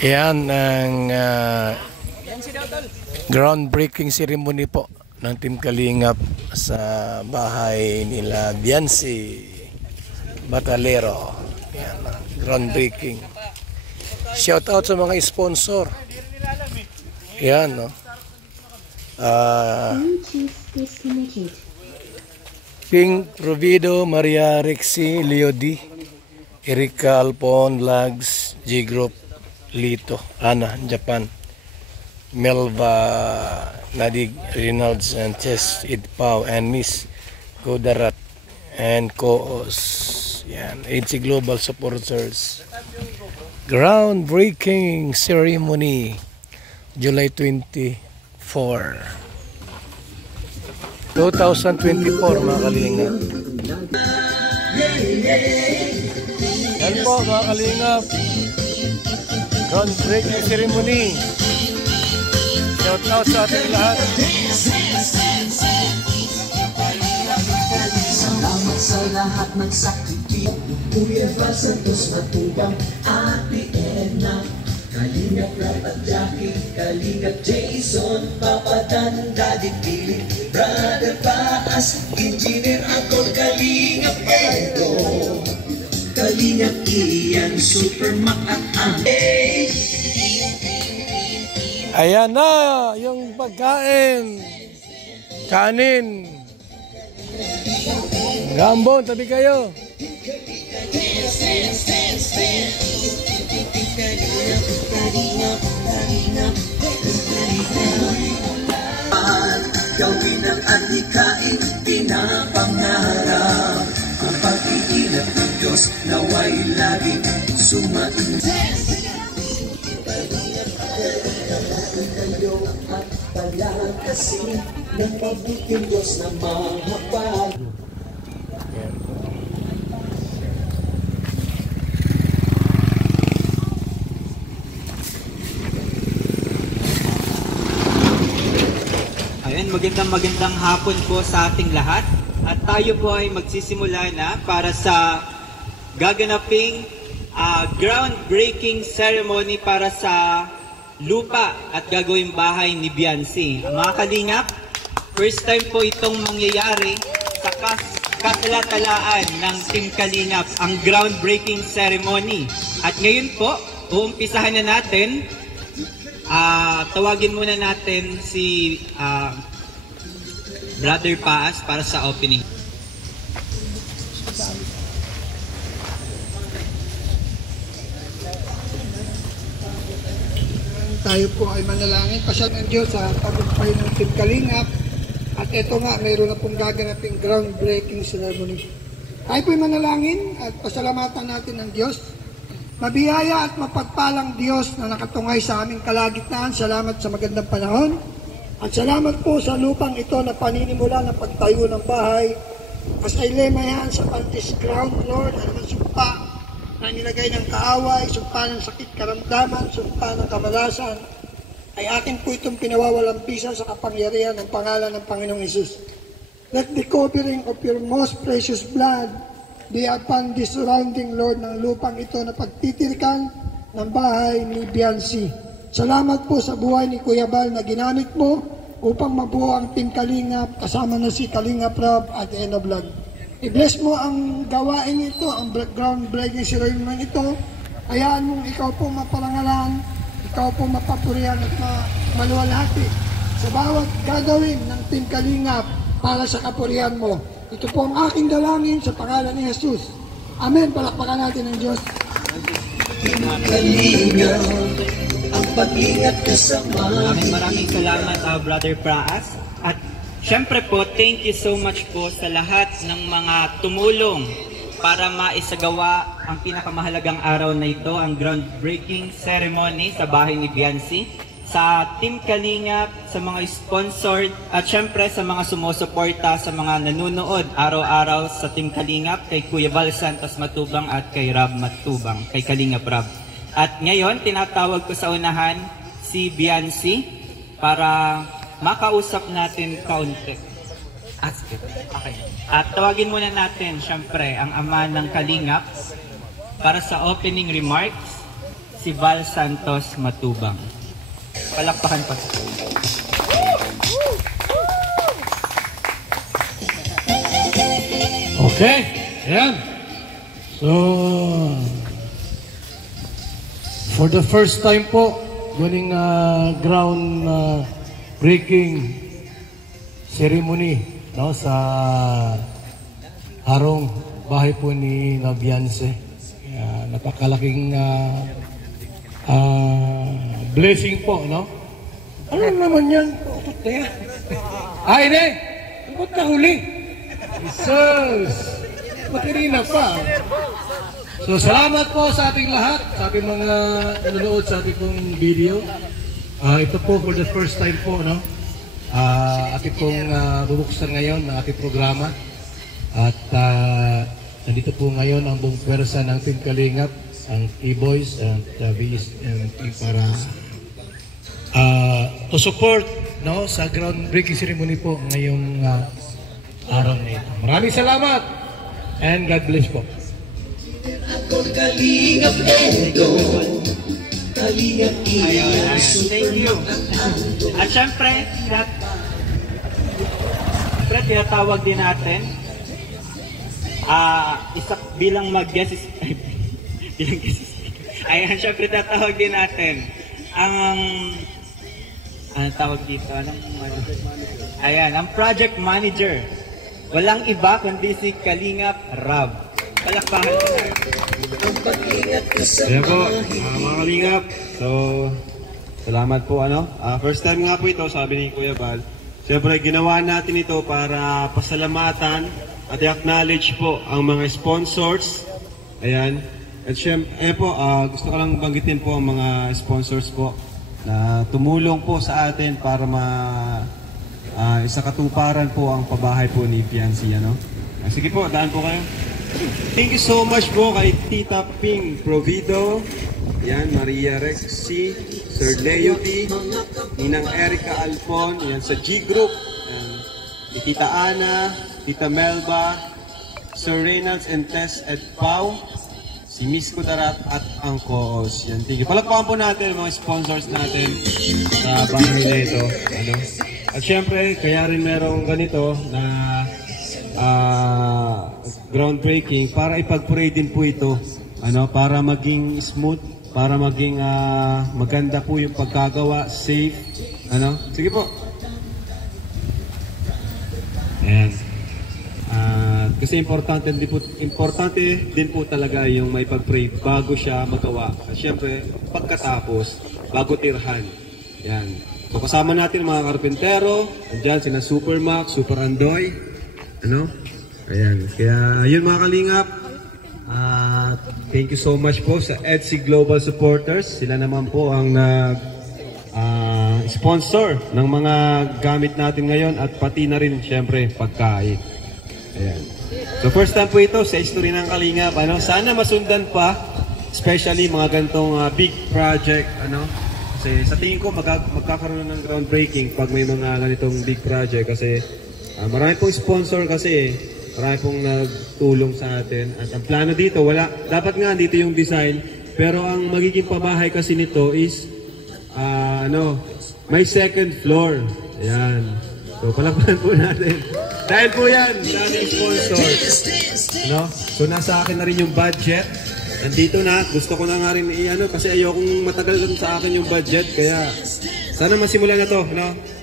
Yan ang groundbreaking ceremony po ng Team Kalingap sa bahay nila Biancy Batalero. Yan, groundbreaking. Shout out sa mga sponsor. Yan, no. Ping Provido, Maria Rexy, Leody, Erika Alpon, Lags, G Group, Lito, Ana, Japan, Melva, Nadig, Rinald Sanchez, Idpao, and Miss Godarat, and Koos. Yan, AC Global Supporters. Groundbreaking ceremony, July 24, 2024, mga kalingap. Yan po, mga kalingap. Groundbreaking ceremony. Shout out sa ating lahat. Salamat sa lahat ng sakripisyo. Kuya Val Santos Matubang, Ate Edna, Kalingap Rap at Jackie, Kalingap Jason, Papa Dan, Daddy Billy, Brother Paas, Engineer ako, Kalingap Edo, Kalingap Ian, Super Mac at Ate. Ayan na yung pagkain. Kanin. Gambon, tabi kayo. Gawin ang adhikain, pinapangarap. Ang pag-iingat ng Diyos, naway laging sumain. Kayo at palakasin ng mabuting Diyos na mahapag. Magandang hapon po sa ating lahat at tayo po ay magsisimula na para sa gaganaping groundbreaking ceremony para sa lupa at gagawing bahay ni Biancy. Mga kalingap, first time po itong mangyayari sa katalatalaan ng Team Kalingap, ang groundbreaking ceremony. At ngayon po, uumpisahan na natin. Tawagin muna natin si Brother Paas para sa opening. Tayo po ay manalangin. Pasal ng Diyos sa tagumpay ng Team Kalingap. At ito nga, mayroon na pong gaganaping groundbreaking ceremony. Tayo po ay manalangin at pasalamatan natin ng Diyos. Mabiyaya at mapagpalang Diyos na nakatungay sa aming kalagitnaan. Salamat sa magandang panahon. At salamat po sa lupang ito na paninimula ng pagtayo ng bahay. As ay lema yan sa Pantis Ground, Lord, at ang sumpa na nilagay ng kaaway, sumpa ng sakit karamdaman, sumpa ng kamalasan, ay akin po itong pinawawalampisan sa kapangyarihan ng pangalan ng Panginoong Hesus. Let the covering of your most precious blood be upon this surrounding, Lord, ng lupang ito na pagtitirikan ng bahay ni Biancy. Salamat po sa buhay ni Kuya Val na ginamit mo upang mabuo ang Team Kalingap, kasama na si Kalingap Rob at Eno Vlog. I-bless mo ang gawain ito, ang groundbreaking ceremony ito. Hayaan mong ikaw po maparangalan, ikaw po mapapurihan at maluwalhati sa bawat gagawin ng Team Kalingap para sa kapurihan mo. Ito po ang aking dalangin sa pangalan ni Jesus. Amen. Palakpakan natin ang Diyos. Ang pag-ingat kasama. Maraming salamat Brother Praas. At syempre po, thank you so much po sa lahat ng mga tumulong para maisagawa ang pinakamahalagang araw na ito, ang groundbreaking ceremony sa bahay ni Biancy. Sa Team Kalingap, sa mga sponsored, at syempre sa mga sumusuporta, sa mga nanonood araw-araw sa Team Kalingap, kay Kuya Val Santos Matubang at kay Rob Matubang, kay Kalingap Rob. At ngayon, tinatawag ko sa unahan si Biancy para makausap natin kaunti. Okay. At tawagin muna natin, syempre, ang ama ng Kalingap, para sa opening remarks, si Val Santos Matubang. Palakpakan pa. Okay, ayan. So, for the first time po, during ground breaking ceremony, no, sa harong bahay po ni Nabianse. Napakalaking blessing po, no? Ano naman yan? Ay, hindi! Ba't nahuli? Jesus! Matirina pa. So, salamat po sa ating lahat, sa ating mga nanonood sa ating pong video. Ito po for the first time po, no? Ating pong bubuksan ngayon ng ating programa. At nandito po ngayon ang buong pwersa ng Team Kalingap, ang T-Boys at VSMP para to support, no, sa groundbreaking ceremony po ngayong araw na ito. Maraming salamat and God bless po. Ako Kalingap Edon, Kalingap Ayun, thank you. At syempre, tinatawag din natin isa bilang mag-guest ayan, syempre tatawag din natin ang tawag dito? Ayan, ang project manager. Walang iba kundi si Kalingap Rab. Palakpakan ko na. Ayan po, mga Kalingap. So, salamat po. First time nga po ito, sabi ni Kuya Val. Siyempre, ginawa natin ito para pasalamatan at i-acknowledge po ang mga sponsors. Ayan. At siyempre, po, gusto ko lang banggitin po ang mga sponsors po na tumulong po sa atin para isakatuparan po ang pabahay po ni Fiancé. Sige po, daan po kayo. Thank you so much po kay Tita Ping Provido, yan, Maria Rexy, Sir Leo D, Ninang Erica Alfon, yan sa G Group, yan, Tita Ana, Tita Melba, Sir Reynolds and Tess Ed Pau, si Miss Kudarat at ang Koos. Yan, thank you. Palakpakan po natin mga sponsors natin sa bahay na ito. At syempre, kaya rin merong ganito na groundbreaking para ipag-pray din po ito, para maging smooth, para maging maganda po yung pagkagawa, safe, sige po. Ayan. Kasi importante din po talaga yung may pag-pray bago siya magawa. At syempre, pagkatapos, bago tirhan. Yan. So kasama natin mga karpintero, andyan sina Super Max, Super Andoy, Ayan. Kaya yun mga Kalingap, thank you so much po sa EDSI Global Supporters. Sila naman po ang sponsor ng mga gamit natin ngayon at pati na rin syempre pagkain. Ayan. So first time po ito sa history ng Kalingap. Sana masundan pa, especially mga ganitong big project. Kasi sa tingin ko magkakaroon ng groundbreaking pag may mga ganitong big project. Kasi marami pong sponsor kasi, marami pong nagtulong sa atin. At ang plano dito, dapat nga dito yung design, pero ang magiging pabahay kasi nito is, may second floor. Ayan. So, palakpakan po natin. Dahil po yan, daming sponsor. So, nasa akin na rin yung budget. Nandito na, gusto ko na nga rin kasi ayokong matagal sa akin yung budget. Kaya, sana masimulan na to.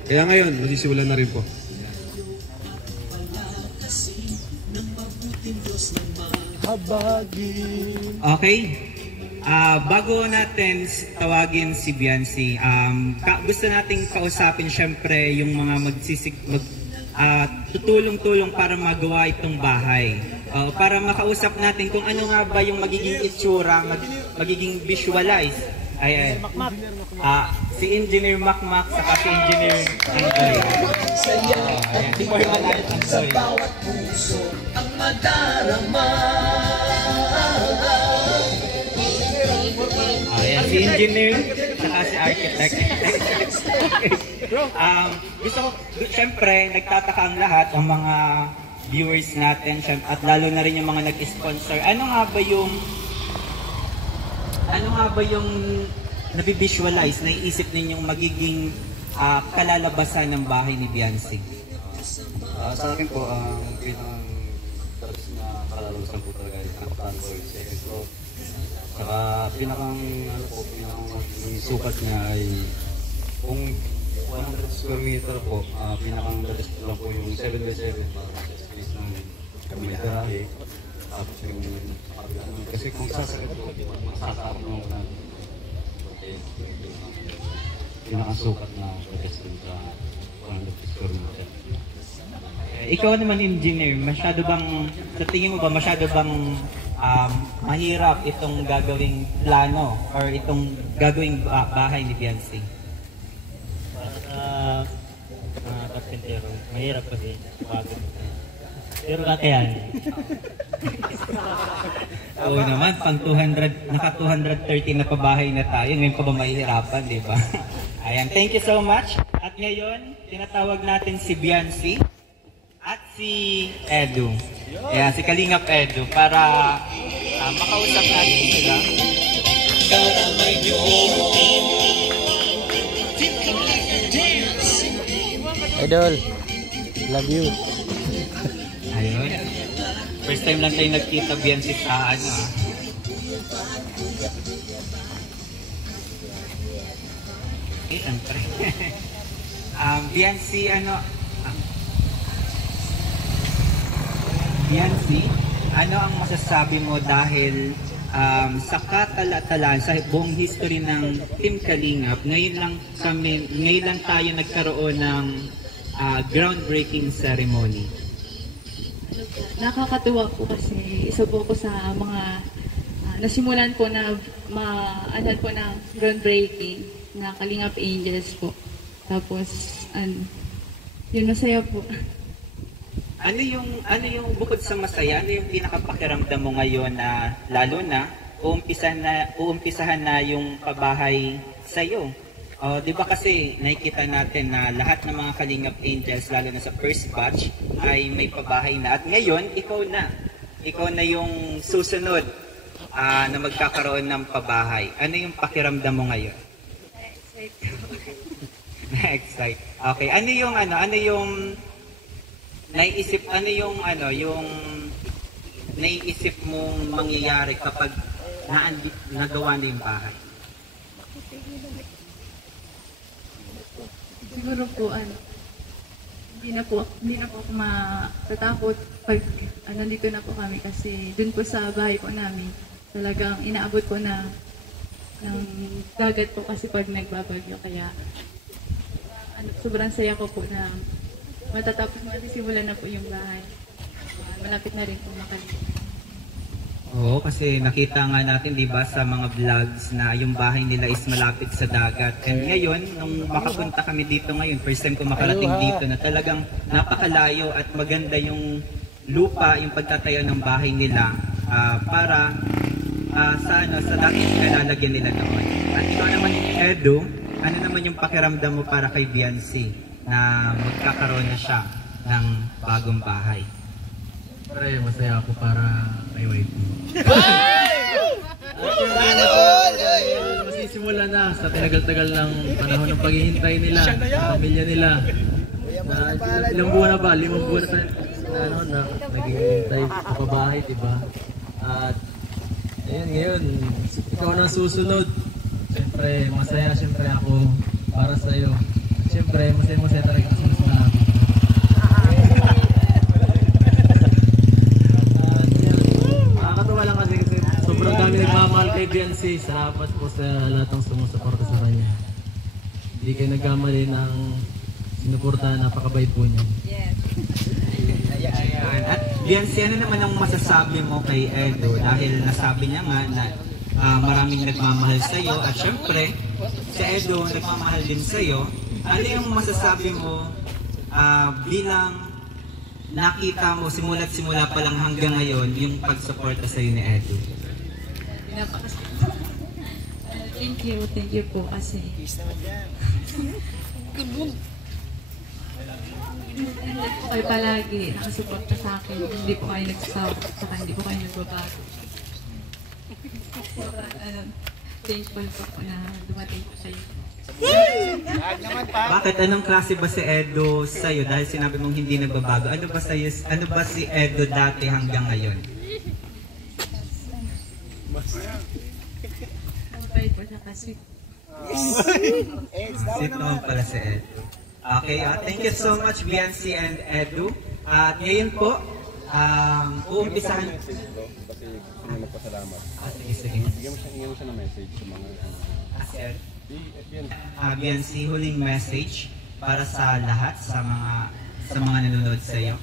Kaya ngayon, masisimulan na rin po. Okay. Bago natin tawagin si Fiancé, gusto nating kausapin syempre yung mga tutulong-tulong para magawa itong bahay. Para makausap natin kung ano nga ba yung magiging itsura, magiging visualize. Si Engineer Makmak saka si Engineer Andoy. sa bawat puso ang madarama. Ayan, si Engineer saka si Architect. Gusto ko, syempre, nagtataka ang lahat, ang mga viewers natin, at lalo na rin yung mga nag-sponsor. Ano nga ba yung ano nga ba yung nabivisualize, naiisip ninyong magiging kalalabasan ng bahay ni Beyonce? Sa akin po, ang pinang dalas na kalalabasan po talaga ay ang plan ko yung second floor. Saka pinakang sukat niya ay kung 100 square meter po, pinakang dalas ko lang po yung 7x7 para sa space ng kabila. Tapos yung kasi kung sasakit po, masasarap naman po natin. Pinakasukat na dalas ko sa 100 square meter. Ikaw naman engineer, masyado bang, sa tingin mo ba masyado bang mahirap itong gagawing plano or itong gagawing bahay ni Beyonce? Para sa karpentero, mahirap kasi pagod. Pero kakayanin. Oo naman, pang 200, naka 230 na pabahay na tayo, ngayon pa ba mahihirapan, di ba? Ayan, thank you so much. At ngayon, tinatawag natin si Beyonce at si Edu. Ayan, si Kalingap Edu para makausap natin sila. Idol, love you. Ayun. First time lang tayo nagkita Beyonce sa ano. Eh, siyempre. Beyonce, Beyonce, ano ang masasabi mo dahil sa katala-talaan, sa buong history ng Team Kalingap, ngayon lang tayo nagkaroon ng groundbreaking ceremony. Nakakatuwa po kasi isa po ko sa mga nasimulan po na maanan po ng groundbreaking na Kalingap Angels po. Tapos, yun masaya po. Ano yung bukod sa masaya, ano yung pinakapakiramdam mo ngayon na lalo na uumpisahan na yung pabahay sa iyo? O, di ba kasi nakikita natin na lahat ng mga Kalingap Angels, lalo na sa first batch, ay may pabahay na. At ngayon, ikaw na yung susunod na magkakaroon ng pabahay. Ano yung pakiramdam mo ngayon? Na-excite. Okay, ano yung naiisip mong mangyayari kapag nagawa na yung bahay? Siguro po, hindi na po ako matatakot pag nandito na po kami kasi dun po sa bahay po namin, talagang inaabot po na ng dagat po kasi pag nagbabagyo. Kaya sobrang saya ko po na matatapos simulan na po yung bahay. Malapit na rin po makalimutan. Oo, kasi nakita nga natin, di ba, sa mga vlogs na yung bahay nila is malapit sa dagat. And ngayon, nung makapunta kami dito ngayon, first time ko makarating dito, na talagang napakalayo at maganda yung lupa, yung pagtatayo ng bahay nila para sa dating kalalagyan nila noon. At ikaw naman, Edu, ano naman yung pakiramdam mo para kay Beyonce na magkakaroon na siya ng bagong bahay? Siyempre, masaya ako para kay wife mo. Masisimula na sa tinagal-tagal ng panahon ng paghihintay nila, sa pamilya nila. Ilang buwan na ba? 5 buwan na na naghihintay sa pabahay, diba? At ayun, ngayon, ikaw na susunod. Siyempre, masaya ako para sa'yo. Siyempre, masaya talaga kasi mas malapit. Nakakatawa lang kasi sobrang dami nagmamahal kay Beyonce. Salamat po sa lahat ng sumusuporta sa kanya. Hindi kayo nagkamali ng sinuportahan, napakabait po niya. Ayan. At Beyonce, ano naman ang masasabi mo kay Edu? Dahil nasabi niya nga na maraming nagmamahal sa iyo at syempre si Edu nagmamahal din sa iyo. Ano yung masasabi mo bilang nakita mo simula pa lang hanggang ngayon yung pagsuporta sa iyo ni Edu? Thank you po kasi kayo palagi nakasuporta sa akin. Hindi po kayo nagsasawa, saka hindi po kayo nagbabago. thankful po ako na dumating po kayo. Bakit? Anong klase ba si Edo sa'yo? Dahil sinabi mong hindi nagbabago. Ano ba si Edo dati hanggang ngayon? Mabait po siya kasi. Sweet naman pala si Edo. Okay, thank you so much Biancy and Edu. At ngayon po, uumpisahan. Kasi gusto niya magpasalamat. Sige. Bigyan mo siya ng message sa mga Biancy, huling message para sa lahat, sa mga nanonood sa iyo.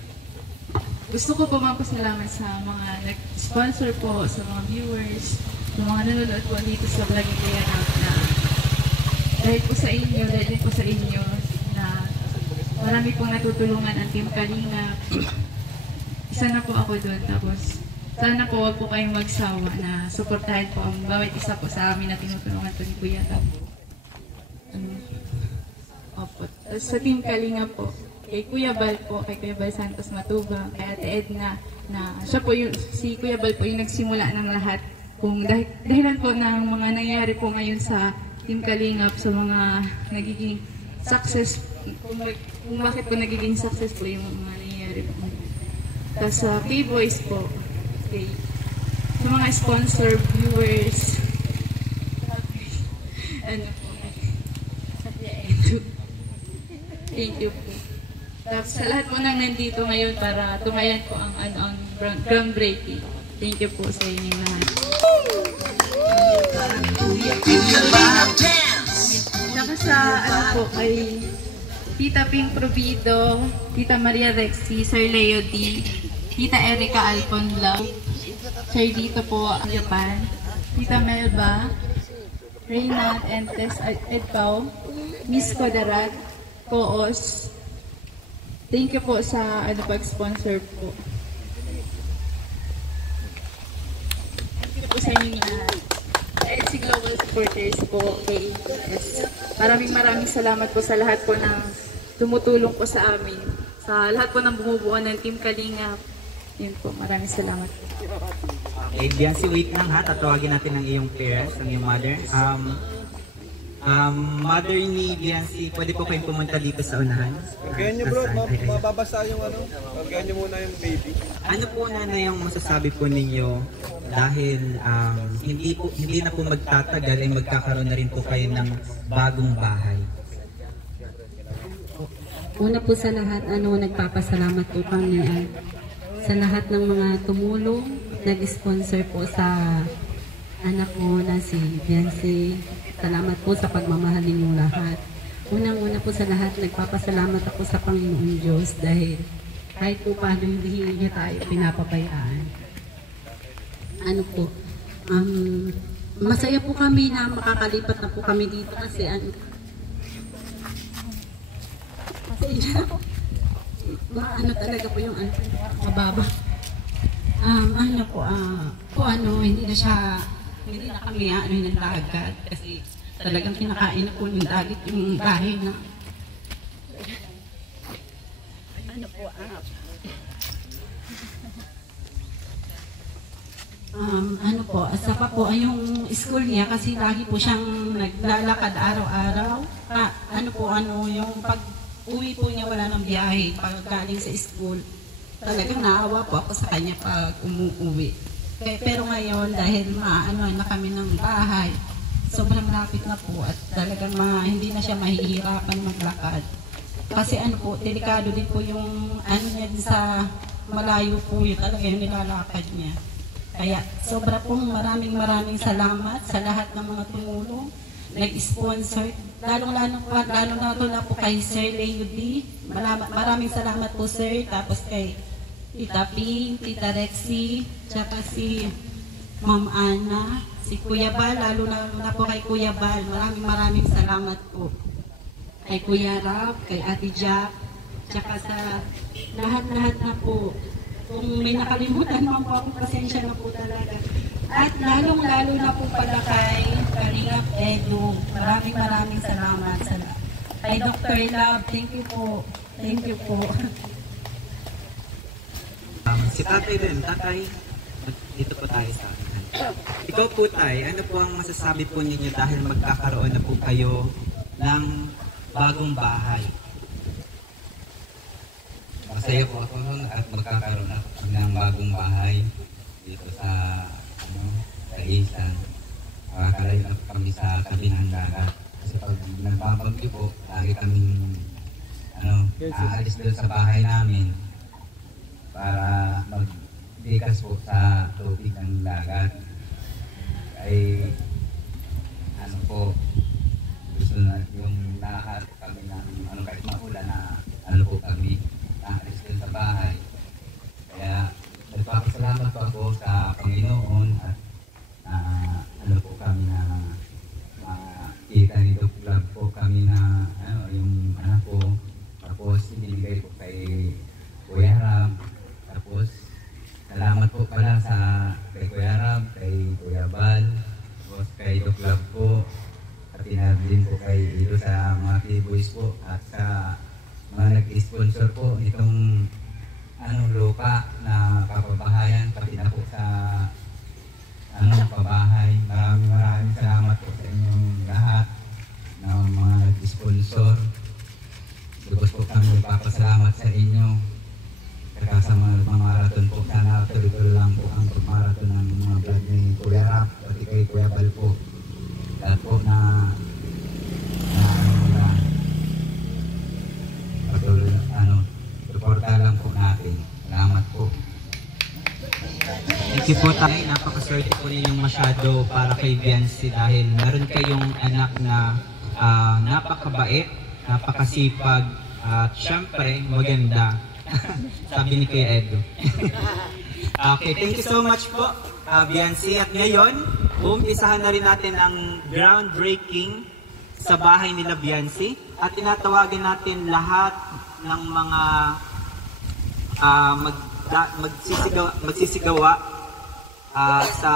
Gusto ko po magpasalamat sa mga nag-sponsor po, sa mga viewers, sa mga nanonood po dito sa vlog ni Kuya Nap na dahil din po sa inyo na marami pong natutulungan ang Team Kalinga. Isa na po ako doon. Tapos sana po wag po kayong magsawa na suportahan po ang bawat isa po sa amin na tinutulungan po ni Kuya Nap. Opo. Sa Team Kalinga po, kay Kuya Bal po, kay Kuya Bal Santos Matubang, kay Ate Edna, na siya po si Kuya Bal po yung nagsimula ng lahat. Kung dahilan po ng mga nangyayari po ngayon sa Team Kalingap, sa mga nagiging success, kung bakit po nagiging success po yung mga nangyayari po. Tapos sa P-Boys po, okay, sa mga sponsor, viewers, ano po, thank you po. Tapos sa lahat po nang nandito ngayon para tumayan po ang groundbreaking. Thank you po sa inyo lahat. Saka sa po kay Tita Ping Provido, Tita Maria Rexy, Sir Leo D, Tita Erica Alponla, Sir dito po Japan, Tita Melba, Reynat and Tess Edpao, Miss Kodarat, Koos. Thank you po sa pag-sponsor po. Thank you po sa inyo lahat. EDC Global Supporters po, KAS. Maraming salamat po sa lahat po ng tumutulong po sa amin. Sa lahat po ng bumubuo ng Team Kalinga. Yun po, maraming salamat po. Okay, Biancy, wait lang ha. Tatawagin natin ang iyong parents, ang iyong mother. Mother ni Biancy, pwede po kayong pumunta dito sa unahan. Pagkain niyo bro, mababasa yung pagkain niyo muna yung baby. Ano po na yung masasabi po ninyo dahil hindi na po magtatagal ay magkakaroon na rin po kayo ng bagong bahay? Una po sa lahat, nagpapasalamat po kami sa lahat ng mga tumulong, nag-sponsor po sa anak ko na si Biancy. Salamat po sa pagmamahal ninyong lahat. Unang-una po sa lahat, nagpapasalamat ako sa Panginoon Diyos dahil kahit po paano hindi niya tayo pinapabayaan. Masaya po kami na makakalipat na po kami dito kasi talaga po yung mababa. Hindi na kami ng dagat kasi talagang kinakain na po yung dagat yung bahay na saka po yung school niya kasi lagi po siyang naglalakad araw-araw. Yung pag-uwi po niya wala ng biyahe pag galing sa school. Talagang naawa po ako sa kanya pag umuwi. Pero ngayon dahil na kami ng bahay, sobrang lapit na po at talagang hindi na siya mahihirapan maglakad. Kasi delikado din po yung niya sa malayo po yun, talaga yung nilalakad niya. Kaya sobra pong maraming salamat sa lahat ng mga tumulong, nag-sponsor, lalo na po kay Sir Leo D. Maraming salamat po sir, tapos kay Tita Ping, Tita Rexy, tsaka si Ma'am Ana, si Kuya Bal, lalo na po kay Kuya Bal, maraming salamat po. Kay Kuya Rap, kay Ate Jack, tsaka sa lahat na po. Kung may nakalimutan man po ako, pasensya na po talaga. At lalong-lalo na po pala kay Kalingap Edu, maraming salamat. Kay Dr. Love, thank you po. Si tatay din, dito po tayo sa akin. Ikaw po, Tay, ano po ang masasabi po ninyo dahil magkakaroon na po kayo ng bagong bahay? Masaya po ako nun at magkakaroon na ng bagong bahay dito sa Isan. Makakalayo na kami sa tabi ng dagat. Kasi pag nagbabagyo po, lagi kaming aalis doon sa bahay namin para magbigas po sa tubig ng dagat. Ay gusto na yung lahat kami ng kahit maulan na po kami aalis doon sa bahay. Kaya nagpapasalamat po ako sa Panginoon at po kami na makita ni Doc Love po kami na yung anak ko. Tapos binigay po kay Kuya Rab. Tapos salamat po pala kay Kuya Rab, kay Kuya Bal, tapos kay Doc Love po. At din po kay dito sa mga K-Boys po at sa mga nag-sponsor po itong lupa na kapabahayan, pati na po sa pabahay. Maraming salamat po sa inyong lahat na mga nag-sponsor. Lubos po kami magpapasalamat sa inyo. Kaya sa mga marathon po, sana tuloy-tuloy lang po ang marathon ng mga vlog ni Kuya Rap, pati kay Kuya Bal po. Lahat po na patuloy suporta lang po natin. Salamat po. Thank you po, Tay. Napakaswerte po ninyong masyado para kay Biancy dahil meron kayong anak na napakabait, napakasipag, at syempre maganda. Sabi ni Kuya Edo. Okay, thank you so much po, Biancy. At ngayon, umpisahan na rin natin ang groundbreaking sa bahay nila Biancy. At tinatawagan natin lahat ng mga magsisigawa sa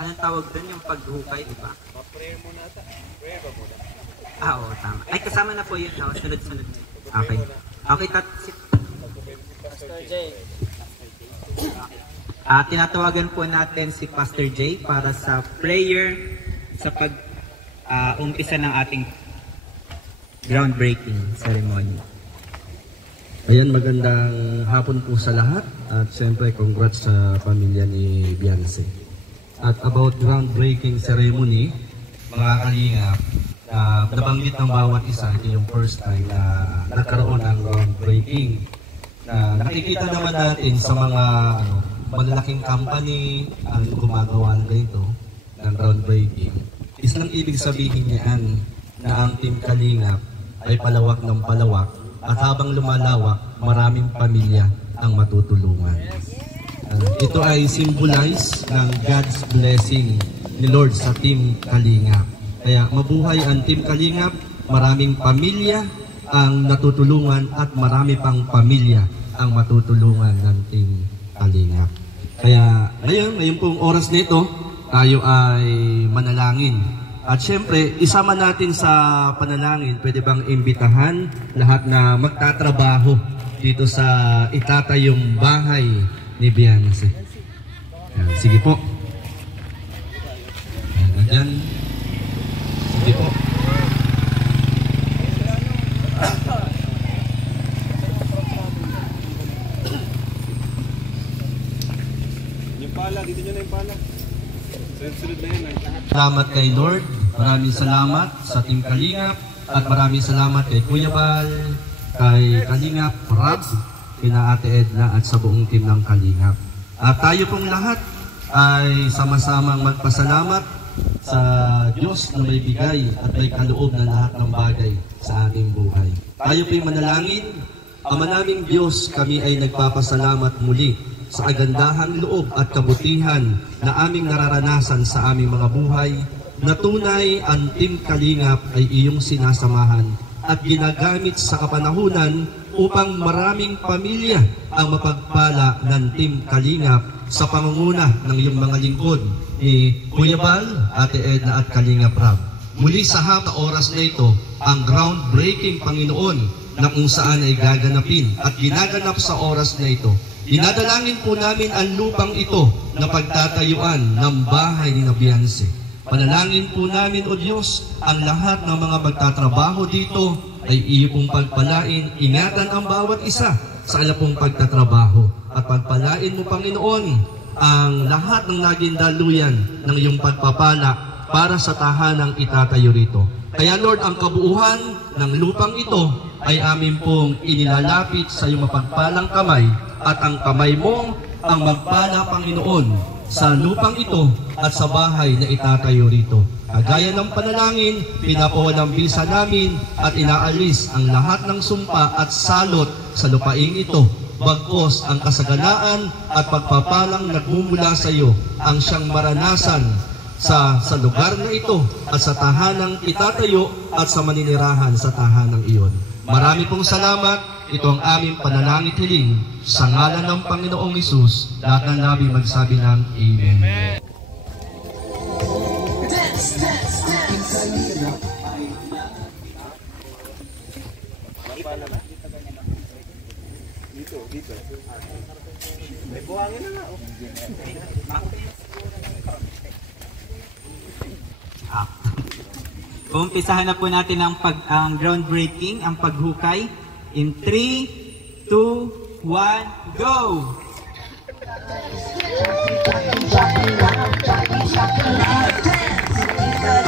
anong tawag doon, yung paghukay, di ba? Prayer muna ata. Prayer ba muna? Oo, tama. Ay, kasama na po yun. Sunod-sunod. Okay. Okay, Pastor J. Tinatawagan po natin si Pastor J para sa prayer sa umpisa ng ating groundbreaking ceremony. Ayan, magandang hapon po sa lahat at siyempre congrats sa pamilya ni Biancy. At about groundbreaking ceremony, mga kalingap, nabanggit ng bawat isa, ito yung first time na nagkaroon ng groundbreaking. Nakikita naman natin sa mga malalaking company ang gumagawa na ganito ng groundbreaking. Isang ibig sabihin niyan na ang Team Kalingap ay palawak ng palawak. At habang lumalawak, maraming pamilya ang matutulungan. Ito ay symbolize ng God's blessing ni Lord sa Team Kalingap. Kaya mabuhay ang Team Kalingap, maraming pamilya ang natutulungan at marami pang pamilya ang matutulungan ng Team Kalingap. Kaya ngayon pong oras nito, tayo ay manalangin. At syempre, isama natin sa panalangin, pwede bang imbitahan lahat na magtatrabaho dito sa itatayong bahay ni Biancy. Sige po. Ayan. Sige po. Yung pala, dito nyo na yung pala. Sunod na yun. Salamat kay Lord, maraming salamat sa Team Kalingap at maraming salamat kay Kuya Bal, kay Kalingap Rab, kina Ate Edna at sa buong team ng Kalingap. At tayo pong lahat ay sama-samang magpasalamat sa Diyos na may bigay at may kaloob na lahat ng bagay sa ating buhay. Tayo po'y manalangin. Ama naming Diyos, kami ay nagpapasalamat muli sa agandahang loob at kabutihan na aming nararanasan sa aming mga buhay, na tunay ang Team Kalingap ay iyong sinasamahan at ginagamit sa kapanahunan upang maraming pamilya ang mapagpala ng Team Kalingap sa pangunguna ng iyong mga lingkod ni Kuya Bal, Ate Edna at Kalingap Rab. Muli sa oras na ito, ang groundbreaking Panginoon na kung saan ay gaganapin at ginaganap sa oras na ito Dinadalangin po namin ang lupang ito na pagtatayuan ng bahay ni Beyonce. Panalangin po namin, O Diyos, ang lahat ng mga magtatrabaho dito ay iyo pong pagpalain, ingatan ang bawat isa sa kanya pong pagtatrabaho. At pagpalain mo, Panginoon, ang lahat ng naging daluyan ng iyong pagpapala para sa tahanang itatayo rito. Kaya Lord, ang kabuuan ng lupang ito ay amin pong inilalapit sa iyong mapagpalang kamay at ang kamay mo ang magpala, Panginoon, sa lupang ito at sa bahay na itatayo rito. Kagaya ng panalangin, pinapawalang bisa namin at inaalis ang lahat ng sumpa at salot sa lupaing ito. Bagkos ang kasaganaan at pagpapalang nagmumula sa iyo ang siyang maranasan sa lugar na ito at sa tahanang itatayo at sa maninirahan sa tahanang iyon. Marami pong salamat. Ito ang aming panalangin hiling sa ngalan ng Panginoong Hesus. Lahat ng nabi magsabi ng Amen. Dance, dance, dance. Dito. May buhangin na nga. Umpisahan na po natin ang groundbreaking, ang paghukay. In 3, 2, 1, go!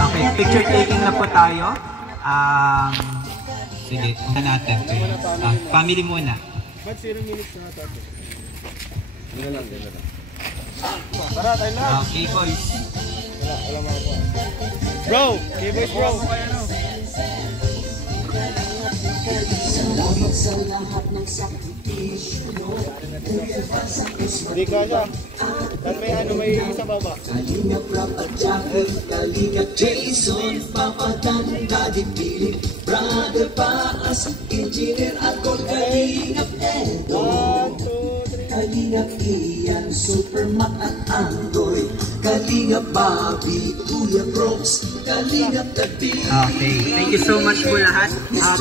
Okay, picture taking na po tayo. Sige, punta natin. Family muna. Ba't 0 minutes na natin? Gano'n lang. Tara, tayo lang. K-Boys. Wala mga po. Bro! K-Boys, bro! Salamat sa lahat ng sakripisyo. Hindi ka siya. Dahil may isa baba. Kalingap Rap at Jackie, Kalingap Jason, Papa Dan, Daddy Philip, Brother Paas, Engineer Akon, Kalingap Edo, Kalingap Ian, Supermac at Andoy, Kalingap Bobby, Kuya Brooks, Kalingap David. Okay, thank you so much po lahat.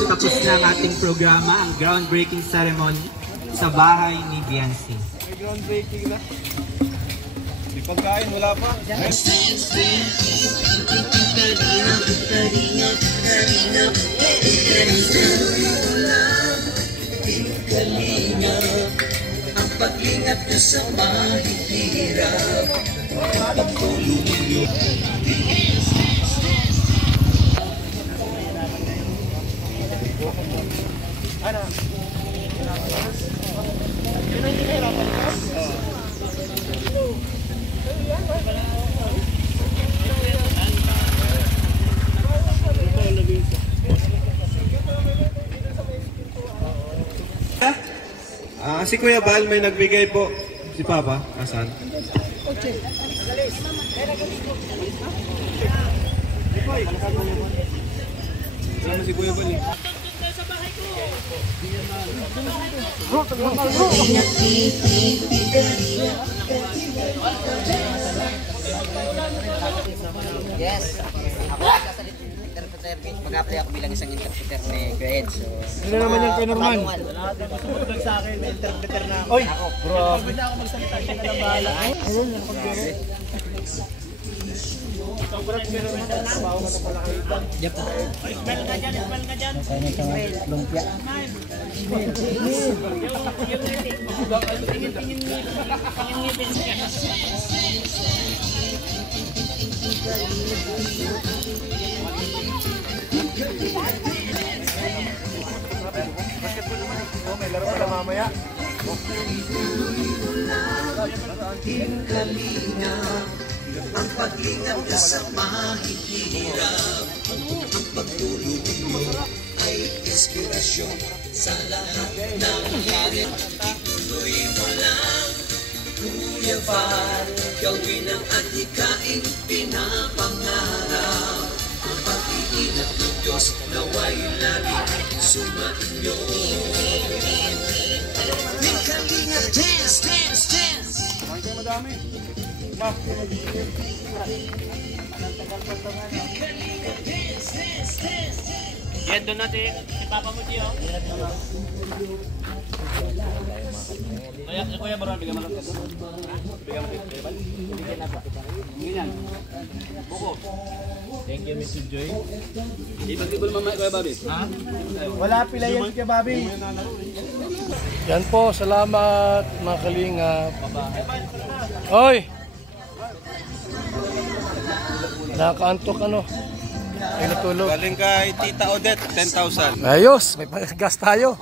Tapos na ang ating programa, ang groundbreaking ceremony sa bahay ni Beyonce. May groundbreaking na. Di pagkain, wala pa. Kalingap, ang pag-ingat na sa mahihirap, pagtulong niyo. Si Kuya Bal may nagbigay po. Si Papa, asan? Sama si Kuya Bal eh. Yes. Ako interpreter. Mag-apply ako bilang isang interpreter ni grade. So, ano naman yung kay Norman? Sumunod sa akin na interpreter na ako. Oy! Bro! Pwede na ako magsalita. Siya na lang bahala. Ayun, sobrang meron na trabaho ka na pala kayo. Yep. Smell ka dyan, smell ka dyan. Smell. Lumpia. Yung ngipin siya. Basketball naman eh. May laro pala mamaya. Ang pag-ingat ka sa mahihirap, ang pagtulong mo ay inspirasyon sa lahat ng hirap. Ituloy mo lang, Kuya Val, gawin ang adhikaing pinapangarap. Ang pag-iingat ng Diyos naway lagi sumainyo. Kalinga, dance, dance, dance! Ang kayo madami. Yan doon natin. Si Papa mo, Gio. Kuya, marami bigyan mo lang. Bigyan mo dito. Bigyan na ba? Ganyan. Buko. Thank you, Mrs. Joy. Ibang-ibang mamay, Kuya Bobby. Ha? Wala pila yan, Kuya Bobby. Yan po, salamat mga kalingap. Hoy! Nakaantok ano? Ay natulog. Galing kay Tita Odette, 10,000. Ayos, may paggas tayo.